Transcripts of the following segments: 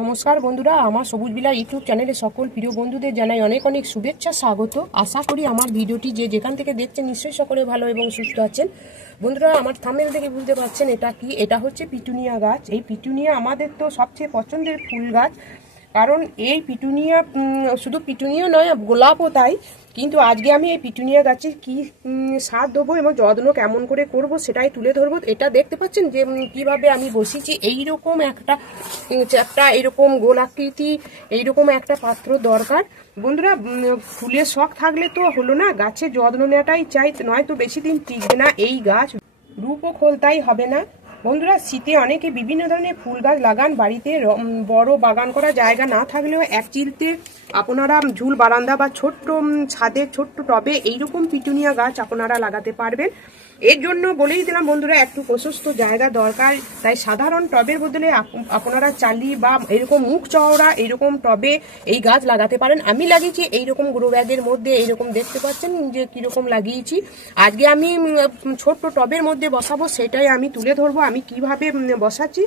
নমস্কার বন্ধুরা, আমার সবুজ বিলাস ইউটিউব চ্যানেলে সকল প্রিয় বন্ধুদের জানাই অনেক অনেক শুভেচ্ছা স্বাগত। আশা করি আমার ভিডিওটি যে যেখান থেকে দেখছেন নিশ্চয়ই সকলে ভালো এবং সুস্থ আছেন। বন্ধুরা, আমার থাম্বনেল থেকে বুঝতে পারছেন এটা কি, এটা হচ্ছে পিটুনিয়া গাছ। এই পিটুনিয়া আমাদের তো সবচেয়ে পছন্দের ফুল গাছ, কারণ এই পিটুনিয়া শুধু পিটুনিয়া নয়, গোলাপও তাই। কিন্তু আজকে আমি এই পিটুনিয়া গাছের কি সার দেবো এবং যত্ন কেমন করে করব সেটাই তুলে ধরবো। এটা দেখতে পাচ্ছেন যে কিভাবে আমি বসিয়েছি। এইরকম একটা এরকম গোলাকৃতি এইরকম একটা পাত্র দরকার। বন্ধুরা, ফুলের শখ থাকলে তো হলো না, গাছের যত্ন নেওয়াটাই চাই, নয়তো বেশি দিন টিকবে না এই গাছ, রূপও খোলতাই হবে না। বন্ধুরা, শীতে অনেকে বিভিন্ন ধরনের ফুল গাছ লাগান। বাড়িতে বড় বাগান করা জায়গা না থাকলেও এক চিলতে আপনারা ঝুল বারান্দা বা ছোট্ট ছাদের ছোট্ট টবে এইরকম পিটুনিয়া গাছ আপনারা লাগাতে পারবেন। এর জন্য বলেই দিলাম বন্ধুরা, একটু প্রশস্ত জায়গা দরকার। তাই সাধারণ টবের বদলে আপনারা চালি বা এরকম মুখ চওড়া এইরকম টবে এই গাছ লাগাতে পারেন। আমি লাগিয়েছি এইরকম গ্রো ব্যাগের মধ্যে, এইরকম দেখতে পাচ্ছেন যে কিরকম লাগিয়েছি। আজকে আমি ছোট্ট টবের মধ্যে বসাবো, সেটাই আমি তুলে ধরবো আমি কিভাবে বসাচ্ছি।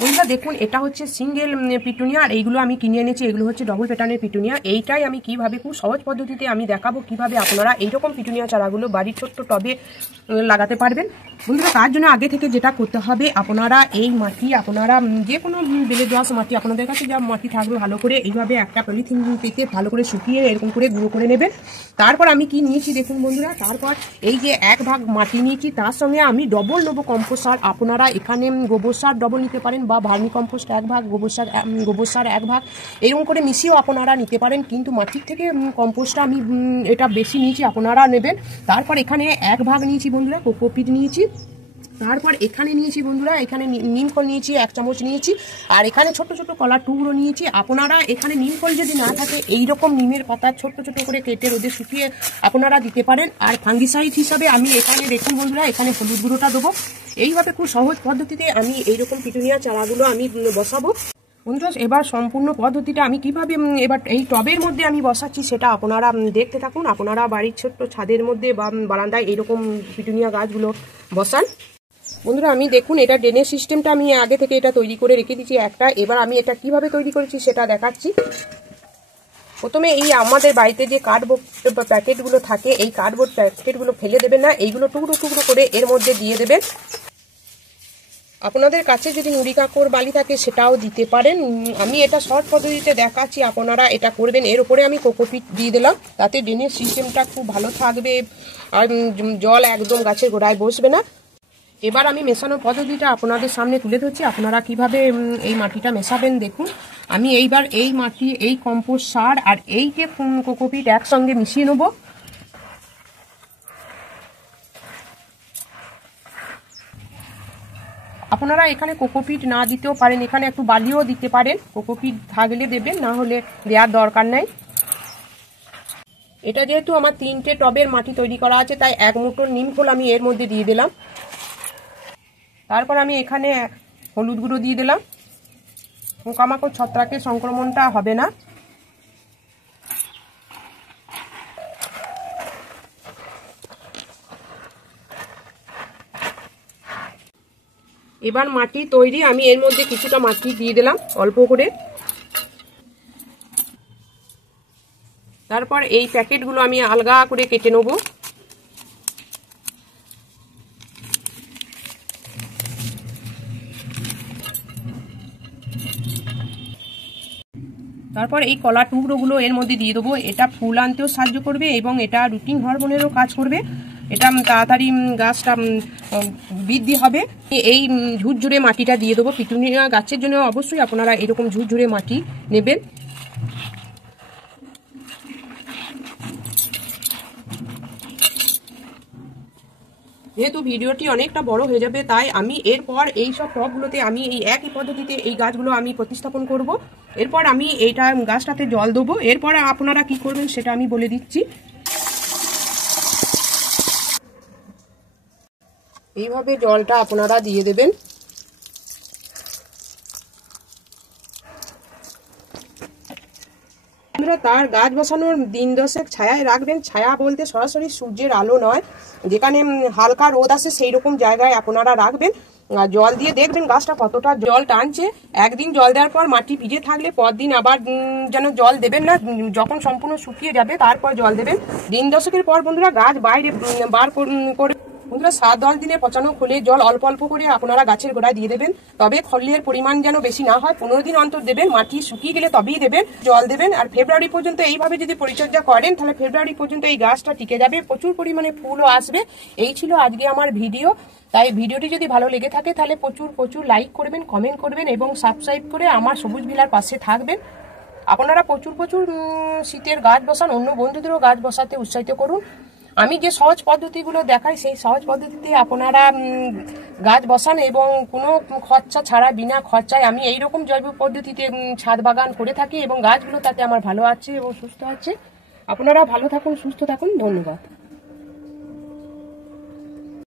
বন্ধুরা দেখুন, এটা হচ্ছে সিঙ্গেল পিটুনিয়া, আর এইগুলো আমি কিনে এনেছি। এগুলো হচ্ছে ডবল প্যাটার্নের পিটুনিয়া। এইটাই আমি কিভাবে খুব সহজ পদ্ধতিতে আমি দেখাবো কিভাবে আপনারা এইরকম পিটুনিয়া চারাগুলো বাড়ির ছোট্ট টবে লাগাতে পারবেন। বন্ধুরা, তার জন্য আগে থেকে যেটা করতে হবে, আপনারা এই মাটি, আপনারা যে কোনো বেলে দোআঁশ মাটি আপনাদের কাছে যা মাটি থাকবে ভালো করে এইভাবে একটা পলিথিন পেতে ভালো করে শুকিয়ে এরকম করে গুঁড়ো করে নেবেন। তারপর আমি কি নিয়েছি দেখুন বন্ধুরা, তারপর এই যে 1 ভাগ মাটি নিয়েছি, তার সঙ্গে আমি ডবল নেবো কম্পোস্ট সার। আপনারা এখানে গোবর সার ডবল নিতে পারেন বা ভার্মি কম্পোস্ট 1 ভাগ, গোবর সার 1 ভাগ, এরকম করে মিশিয়েও আপনারা নিতে পারেন। কিন্তু মাটির থেকে কম্পোস্টটা আমি এটা বেশি নিয়েছি, আপনারা নেবেন। তারপর এখানে 1 ভাগ নিয়েছি বন্ধুরা কোকোপিট নিয়েছি। তারপর এখানে নিয়েছি বন্ধুরা, এখানে নিমখোল নিয়েছি 1 চামচ নিয়েছি। আর এখানে ছোট ছোট কলার টুকরো নিয়েছি। আপনারা এখানে নিমখোল যদি না থাকে এইরকম নিমের পাতা ছোট ছোট করে কেটে রোদে শুকিয়ে আপনারা দিতে পারেন। আর ফাঙ্গিসাইড হিসাবে আমি এখানে দেখুন বন্ধুরা, এখানে হলুদ গুঁড়োটা দেবো। এইভাবে খুব সহজ পদ্ধতিতে আমি এইরকম পিটুনিয়া চারাগুলো আমি বসাবো। বন্ধুরা, এবার সম্পূর্ণ পদ্ধতিটা আমি কিভাবে এবার এই টবের মধ্যে আমি বসাচ্ছি সেটা আপনারা দেখতে থাকুন। আপনারা বাড়ির ছোট্ট ছাদের মধ্যে বা বারান্দায় এইরকম পিটুনিয়া গাছগুলো বসান। বন্ধুরা, আমি দেখুন এটা ড্রেনেজ সিস্টেমটা আমি আগে থেকে এটা তৈরি করে রেখে দিয়েছি একটা। এবার আমি এটা কিভাবে তৈরি করেছি সেটা দেখাচ্ছি। প্রথমে এই আমাদের বাড়িতে যে কার্ডবোর্ড প্যাকেটগুলো থাকে, এই কার্ডবোর্ড প্যাকেটগুলো ফেলে দেবেন না, এইগুলো টুকরো টুকরো করে এর মধ্যে দিয়ে দেবেন। আপনাদের কাছে যদি নুড়ি কাকড় বালি থাকে সেটাও দিতে পারেন। আমি এটা শর্ট পদ্ধতিতে দেখাচ্ছি, আপনারা এটা করবেন। এর উপরে আমি কোকোপিট দিয়ে দিলাম, তাতে ড্রেনেজ সিস্টেমটা খুব ভালো থাকবে আর জল একদম গাছের গোড়ায় বসবে না। এবার আমি মেশানোর পদ্ধতিটা আপনাদের সামনে তুলে ধরছি, আপনারা কিভাবে এই মাটিটা মেশাবেন দেখুন। আমি এইবার এই মাটি, এই কম্পোস্ট সার আর এই যে কোকোপিট একসঙ্গে মিশিয়ে নেব। আপনারা এখানে কোকোপিট না দিতেও পারেন, এখানে একটু বালিও দিতে পারেন। কোকোপিট থাকলে দেবেন, না হলে দেওয়ার দরকার নেই। এটা যেহেতু আমার 3টে টবের মাটি তৈরি করা আছে, তাই 1 মুঠো নিমখোল আমি এর মধ্যে দিয়ে দিলাম। তারপর আমি এখানে হলুদ গুঁড়ো দিয়ে দিলাম, পোকামাকড় ছত্রাকের সংক্রমণটা হবে না। এবার মাটি তৈরি, আমি এর মধ্যে কিছুটা মাটি দিয়ে দিলাম অল্প করে। তারপর এই প্যাকেটগুলো আমি আলগা করে কেটে নেব। তারপর এই কলার টুকরোগুলো এর মধ্যে দিয়ে দেবো। এটা ফুল আনতেও সাহায্য করবে এবং এটা রুটিন হরমোনেরও কাজ করবে। এটা তাড়াতাড়ি গাছটা বৃদ্ধি হবে। এই ঝুরঝুরে মাটিটা দিয়ে দেবো। পিটুনিয়া গাছের জন্য অবশ্যই আপনারা এরকম ঝুরঝুরে মাটি নেবেন। যেহেতু ভিডিওটি অনেকটা বড় হয়ে যাবে, তাই আমি এরপর এই সব টবগুলোতে আমি এই একই পদ্ধতিতে এই গাছগুলো আমি প্রতিস্থাপন করব। এরপর আমি এইটা গাছটাতে জল দেবো। এরপর আপনারা কি করবেন সেটা আমি বলে দিচ্ছি। এইভাবে জলটা আপনারা দিয়ে দেবেন। তার গাছ বসানোর দিন 10 ছায়ায় রাখবেন। ছায়া বলতে সরাসরি সূর্যের আলো নয়, যেখানে হালকা রোদ আসে সেই রকম জায়গায় আপনারা রাখবেন। আর জল দিয়ে দেখবেন গাছটা কতটা জল টানছে। একদিন জল দেওয়ার পর মাটি ভিজে থাকলে পরদিন আবার যেন জল দেবেন না, যখন সম্পূর্ণ শুকিয়ে যাবে তারপর জল দেবেন। দিন দশকের পর বন্ধুরা গাছ বাইরে বার করে বন্ধুরা 7-10 দিনে পচানো খোলে জল অল্প অল্প করে আপনারা গাছের গোড়ায় দিয়ে দেবেন। তবে খলের পরিমাণ যেন বেশি না হয়, 15 দিন অন্তর দেবেন। মাটি শুকিয়ে গেলে তবেই দেবেন, জল দেবেন। আর ফেব্রুয়ারি পর্যন্ত এইভাবে যদি পরিচর্যা করেন তাহলে ফেব্রুয়ারি পর্যন্ত এই গাছটা টিকে যাবে, প্রচুর পরিমাণে ফুলও আসবে। এই ছিল আজকে আমার ভিডিও। তাই ভিডিওটি যদি ভালো লেগে থাকে তাহলে প্রচুর প্রচুর লাইক করবেন, কমেন্ট করবেন এবং সাবস্ক্রাইব করে আমার সবুজ ভিলার পাশে থাকবেন। আপনারা প্রচুর প্রচুর শীতের গাছ বসান, অন্য বন্ধুদেরও গাছ বসাতে উৎসাহিত করুন। আমি যে সহজ পদ্ধতিগুলো দেখাই সেই সহজ পদ্ধতিতে আপনারা গাছ বসান এবং কোনো খরচা ছাড়া বিনা খরচায় আমি এইরকম জৈব পদ্ধতিতে ছাদ বাগান করে থাকি এবং গাছগুলো তাতে আমার ভালো আছে এবং সুস্থ আছে। আপনারা ভালো থাকুন, সুস্থ থাকুন। ধন্যবাদ।